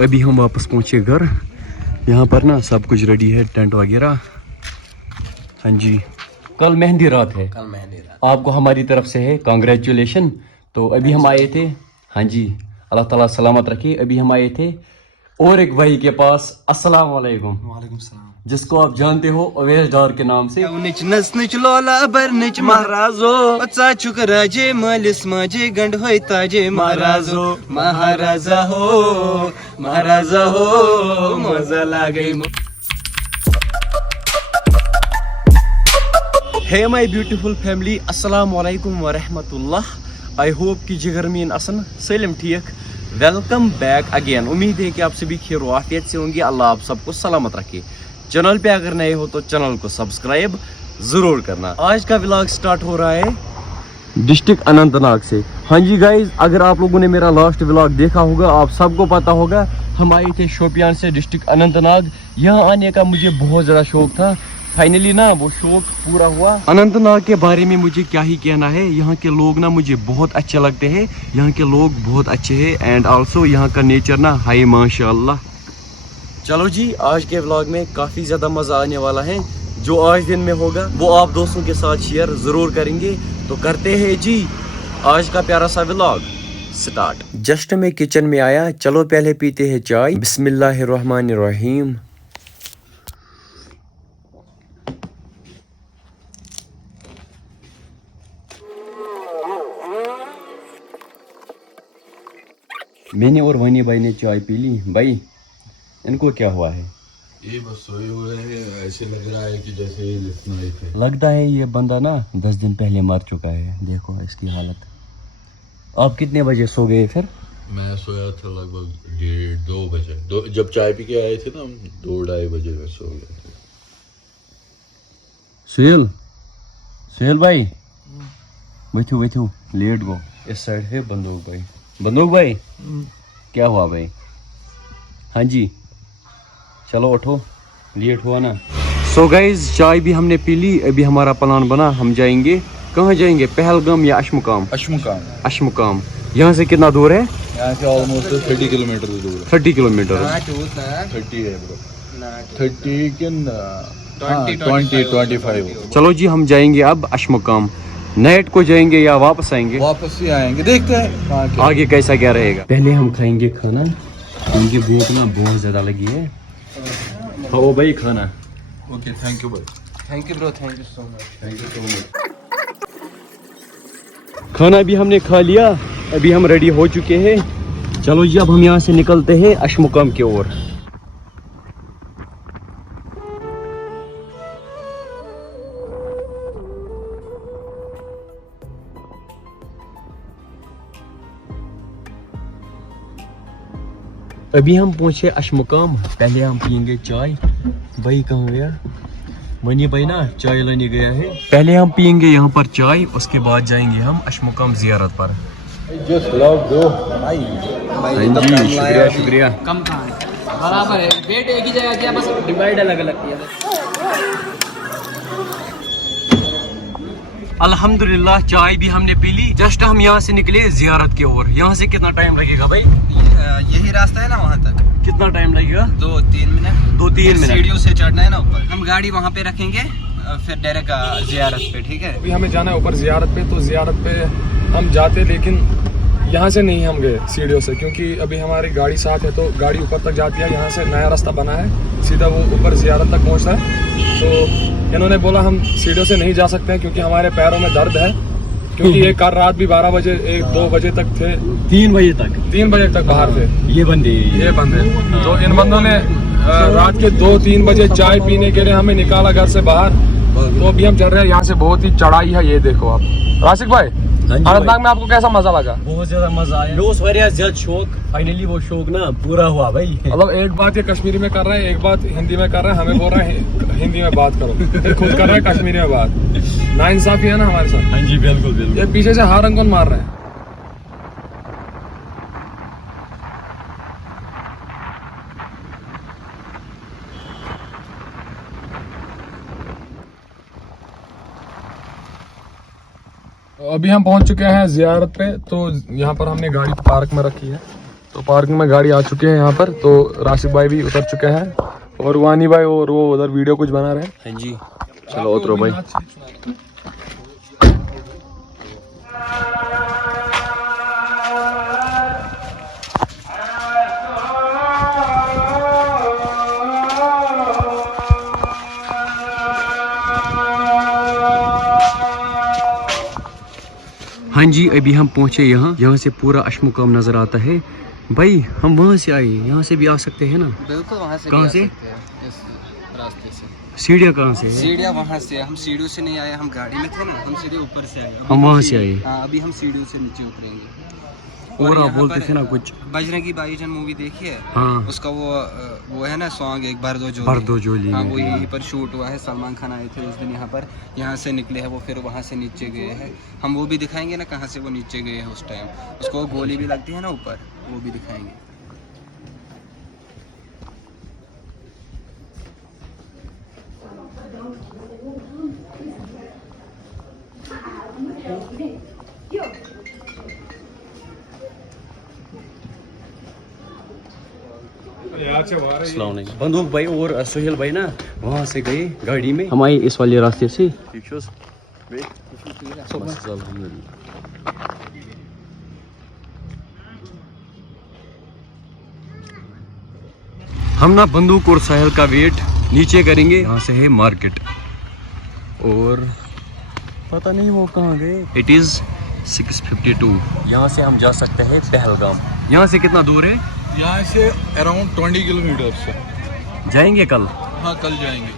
अभी हम वापस पहुँचे घर। यहाँ पर ना सब कुछ रेडी है, टेंट वगैरह। हाँ जी, कल मेहंदी रात है। कल मेहंदी रात आपको हमारी तरफ से है कांग्रेचुलेशन। तो अभी हम आए थे, हाँ जी, अल्लाह ताला सलामत रखे। अभी हम आए थे और एक भाई के पास। अस्सलाम वालेकुम। वालेकुम सलाम। जिसको आप जानते हो अवैस डार के नाम से। निच नसनिच लोला बरनिच महाराजो बच्चा चुक राजे मालिस माजे गंड होय ताजे महाराजो महाराजा हो मजा लागे। Hey my beautiful family, अस्सलाम वालेकुम व रहमतुल्लाह। आई होप कि जिगर मीन असन सलिम ठीक। Welcome back again. उम्मीद है कि आप सभी खैर व आफियत से होंगे। अल्लाह आप सबको सलामत रखे। चैनल पे अगर नए हो तो चैनल को सब्सक्राइब जरूर करना। आज का व्लॉग स्टार्ट हो रहा है डिस्ट्रिक्ट अनंतनाग से। हाँ जी गाइज, अगर आप लोगों ने मेरा लास्ट व्लॉग देखा होगा, आप सबको पता होगा हम आए थे शोपियान से डिस्ट्रिक्ट अनंतनाग। यहाँ आने का मुझे बहुत ज़्यादा शौक था। फाइनली ना वो शौक पूरा हुआ। अनंतनाग के बारे में मुझे क्या ही कहना है, यहाँ के लोग ना मुझे बहुत अच्छे लगते हैं। यहाँ के लोग बहुत अच्छे हैं एंड आल्सो यहाँ का नेचर ना हाय माशाल्लाह। चलो जी, आज के व्लॉग में काफ़ी ज़्यादा मज़ा आने वाला है। जो आज दिन में होगा वो आप दोस्तों के साथ शेयर ज़रूर करेंगे। तो करते हैं जी आज का प्यारा सा व्लॉग स्टार्ट। जस्ट मैं किचन में आया, चलो पहले पीते हैं चाय। बिस्मिल्लाहिर्रहमानिर्रहीम। मैंने और वनी भाई ने चाय पी ली। भाई इनको क्या हुआ है? ये बस सोए हुए हैं, ऐसे लग रहा है कि जैसे ये लिखना थे। लगता है ये बंदा ना 10 दिन पहले मर चुका है। देखो इसकी हालत। आप कितने बजे सो गए फिर? मैं सोया था लगभग 1:30-2 बजे। जब चाय पी के आए थे ना हम, 2-2:30 बजे में सो गए थे। सुहेल भाई बैठो लेट गो। इस साइड है बंदूक भाई क्या हुआ भाई? हाँ जी चलो उठो, लेट हुआ ना। सो गाइज, चाय भी हमने पी ली। अभी हमारा प्लान बना, हम जाएंगे। कहाँ जाएंगे? पहलगाम या अशमुकाम? अशमुकाम। यहाँ से कितना दूर है? यहाँ से ऑलमोस्ट 30 किलोमीटर दूर है। 30 किलोमीटर। 30 है ब्रो। 30 के 20-25। चलो जी, हम जाएंगे अब अशमुकाम। नाइट को जाएंगे या वापस आएंगे? वापस ही आएंगे, देखते हैं आगे कैसा क्या रहेगा। पहले हम खाएंगे खाना, क्योंकि भूख ना बहुत ज्यादा लगी है। खाओ भाई खाना। ओके, थैंक यू भाई। Thank you bro, thank you so much. खाना भी हमने खा लिया, अभी हम रेडी हो चुके हैं। चलो जी, अब हम यहाँ से निकलते हैं अशमुकाम की ओर। अभी हम पहुंचे अशमुकाम। पहले हम पियेंगे चाय। भाई कहाँ गया? मनी भाई ना चाय लेने गया है। पहले हम पियेंगे यहाँ पर चाय, उसके बाद जाएंगे हम अशमुकाम जियारत पर। शुक्रिया। कम कहाँ है? बराबर है, वेट एक ही जगह किया, बस डिवाइड अलग अलग किया। अल्हम्दुलिल्लाह चाय भी हमने पी ली। जस्ट हम यहाँ से निकले जियारत की ओर। यहाँ से कितना टाइम लगेगा भाई? यही रास्ता है ना वहाँ तक? कितना टाइम लगेगा? 2-3 मिनट। 2-3 मिनट। सीढ़ियों से चढ़ना है ना ऊपर। हम गाड़ी वहाँ पे रखेंगे, फिर डायरेक्ट जियारत पे। ठीक है, अभी हमें जाना है ऊपर जियारत पे। तो जियारत पे हम जाते, लेकिन यहाँ से नहीं हम गए सीढ़ियों से, क्योंकि अभी हमारी गाड़ी साथ है तो गाड़ी ऊपर तक जाती है। यहाँ से नया रास्ता बना है, सीधा वो ऊपर जियारत तक पहुँचता है। तो इन्होंने बोला हम सीढ़ियों से नहीं जा सकते हैं, क्योंकि हमारे पैरों में दर्द है। क्योंकि ये कल रात भी 12 बजे 1-2 बजे तक थे। 3 बजे तक बाहर थे ये बंदे। तो इन बंदों ने रात के 2-3 बजे चाय पीने के लिए हमें निकाला घर से बाहर। तो अभी हम चल रहे हैं। यहाँ से बहुत ही चढ़ाई है, ये देखो आप। राशिक भाई, अनंतनाग में आपको कैसा मजा लगा? बहुत ज्यादा मजा आया। ज्यादा शौक, फाइनली वो शौक ना पूरा हुआ भाई। मतलब एक बात ये कश्मीरी में कर रहे हैं, एक बात हिंदी में कर रहे हैं। हमें बोल रहे हैं हिंदी में बात करो, फिर खुद कर रहे हैं कश्मीरी में बात। नाइंसाफी है ना हमारे साथ। हाँ जी बिल्कुल। ये पीछे से हारन कौन मार रहे हैं? अभी हम पहुंच चुके हैं जियारत पे। तो यहाँ पर हमने गाड़ी पार्क में रखी है। तो पार्किंग में गाड़ी आ चुके हैं यहाँ पर, तो राशिद भाई भी उतर चुके हैं और वानी भाई और वो उधर वीडियो कुछ बना रहे हैं। हाँ जी, चलो उतरो भाई। हाँ जी, अभी हम पहुंचे यहाँ से पूरा अशमुकाम नजर आता है। भाई हम वहाँ से आए, यहाँ से भी आ सकते हैं ना? बिल्कुल, वहाँ से कहाँ से? इस रास्ते से। सीढ़ियाँ कहाँ से है? सीढ़ियाँ वहाँ से, हम सीढ़ियों से नहीं आए, हम गाड़ी में थे ना, हम सीधे ऊपर से आए। हम वहाँ से आए। हाँ, अभी हम सीढ़ियों से नीचे उतरेंगे। और आप यहाँ बोलते पर थे ना कुछ? बजरंगी भाईजान मूवी देखी है? हाँ, उसका वो है ना सॉन्ग, एक भर दो जोली। हाँ, वो यहीं पर शूट हुआ है। सलमान खान आए थे उस दिन यहाँ पर, यहाँ से निकले हैं वो, फिर वहाँ से नीचे गए हैं। हम वो भी दिखाएंगे ना कहाँ से वो नीचे गए हैं उस टाइम। उसको गोली भी लगती है ना ऊपर, वो भी दिखाएंगे। अस्सलाम वालेकुम। बंदूक भाई और सुहेल भाई ना वहाँ से गए गाड़ी में, हम आए इस वाले रास्ते से। हम ना बंदूक और साहिल का वेट नीचे करेंगे। यहाँ से है मार्केट और पता नहीं वो कहाँ गए। It is 6:52। यहाँ से हम जा सकते हैं पहलगाम। यहाँ से कितना दूर है? यहाँ से अराउंड 20 किलोमीटर से जाएंगे कल? हाँ, कल जाएंगे।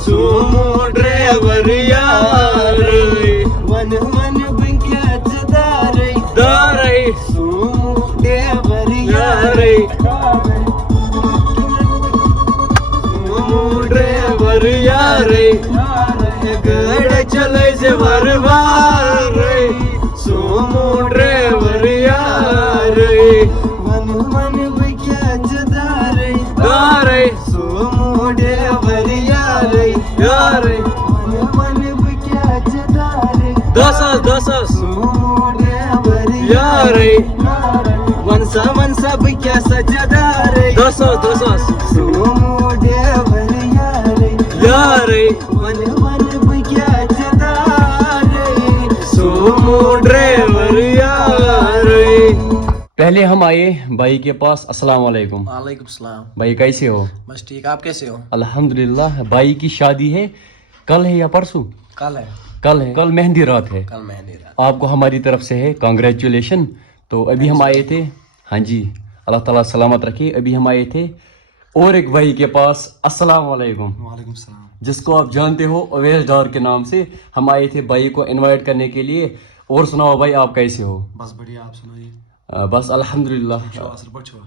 सुमो ड्राइवर यार, वन वन बिंक्या जदारे दारे, सुमो ड्राइवर यार, सुमो ड्राइवर यार, गड़ चले से भरवार, सुमो ड्राइवर यार, वन वन बिंक्या जदारे दारे, सुमो ड्राइवर यार, यार, वन वन बिंक्या जदारे, दस सुमो ड्राइवर यार, मनसा बिंक्या सजदारे, दस सुमो ड्राइवर यार, यार, वन वन बिंक्या जदारे, सुमो ड्राइवर यार। पहले हम आए भाई के पास। अस्सलाम वालेकुम। वालेकुम सलाम। भाई कैसे हो? बस ठीक, आप कैसे हो? अल्हम्दुलिल्लाह। भाई की शादी है कल है या परसों? कल है। कल मेहंदी रात है। कल मेहंदी रात। आपको हमारी तरफ से है कांग्रेचुलेशन। तो अभी हम आए थे, हाँ जी, अल्लाह ताला सलामत रखे। अभी हम आए थे और एक भाई के पास। अस्सलाम वालेकुम। वालेकुम सलाम। जिसको आप जानते हो अवैस डार के नाम से। हम आए थे भाई को इनवाइट करने के लिए। और सुनाओ भाई, आप कैसे हो? बस बढ़िया, आप सुनाइए। बस अल्हम्दुलिल्लाह।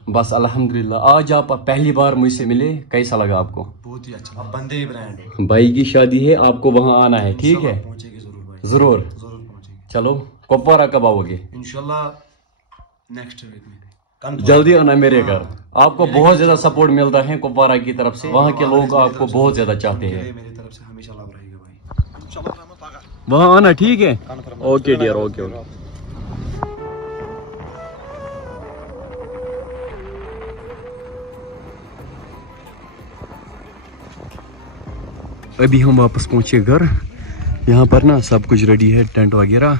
बस अल्हम्दुलिल्लाह। आज आप पहली बार मुझसे मिले, कैसा लगा आपको? बहुत ही अच्छा, आप बंदे ही ब्रांड। भाई की शादी है, आपको वहाँ आना है, ठीक है? पहुंचेगी जरूर भाई, जरूर पहुंचेगी। चलो, कुपवारा कब आओगे? इंशाल्लाह नेक्स्ट वीक में। जल्दी आना मेरे घर। आपको बहुत ज्यादा सपोर्ट मिलता है कुपवारा की तरफ से। वहाँ के लोग आपको बहुत ज्यादा चाहते हैं। मेरी तरफ से हमेशा लव रहेगा भाई। वहाँ आना, ठीक है? Okay dear, okay. अभी हम वापस पहुंचे घर। यहाँ पर ना सब कुछ रेडी है, टेंट वगैरह।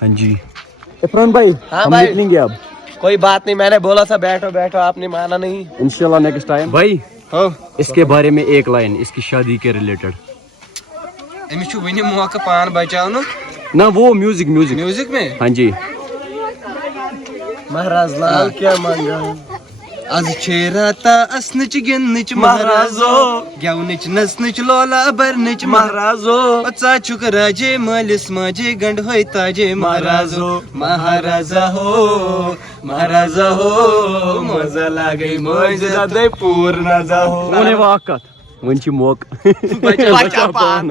हाँ जी इरफान भाई, हाँ हम भाई। निकलेंगे अब। कोई बात नहीं, मैंने बोला था बैठो बैठो, आपने माना नहीं। इंशाल्लाह नेक्स्ट टाइम। भाई इसके बारे में एक लाइन, इसकी शादी के रिलेटेड। अमिस छु वनी मौका पान बचाउनु ना वो म्यूजिक में। हाँ जी। महाराज लाल क्या मांगा आज छेराता असनच गिनच महाराजो, गेवनच नसनच लोला बरनच महाराजो, चाचुक राजे मलिस माजे गंड होय ताजे महाराजो, महाराजा हो मजा लागे मजा दे पूर्ण जा हो। वो वक्त वन छी मोक बचा पान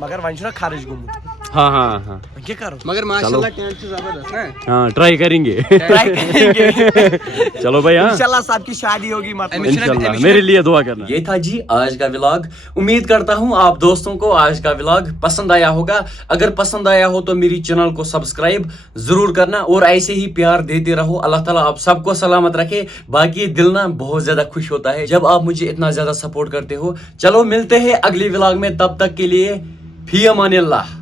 मगर वहीं ना खारिज गुम हाँ हाँ हाँ क्या करो मगर माशाल्लाह टेंट से जबरदस्त है। हाँ ट्राई करेंगे ट्राई करेंगे चलो भाई हाँ इंशाल्लाह साहब की शादी होगी मतलब इंशाल्लाह मेरे लिए दुआ करना। ये था जी आज का व्लॉग। उम्मीद करता हूँ आप दोस्तों को आज का व्लॉग पसंद आया होगा। अगर पसंद आया हो तो मेरी चैनल को सब्सक्राइब जरूर करना और ऐसे ही प्यार देते रहो। अल्लाह ताला आप सबको सलामत रखे। बाकी दिल ना बहुत ज्यादा खुश होता है जब आप मुझे इतना ज्यादा सपोर्ट करते हो। चलो मिलते हैं अगली व्लॉग में, तब तक के लिए फी अमानिल्लाह।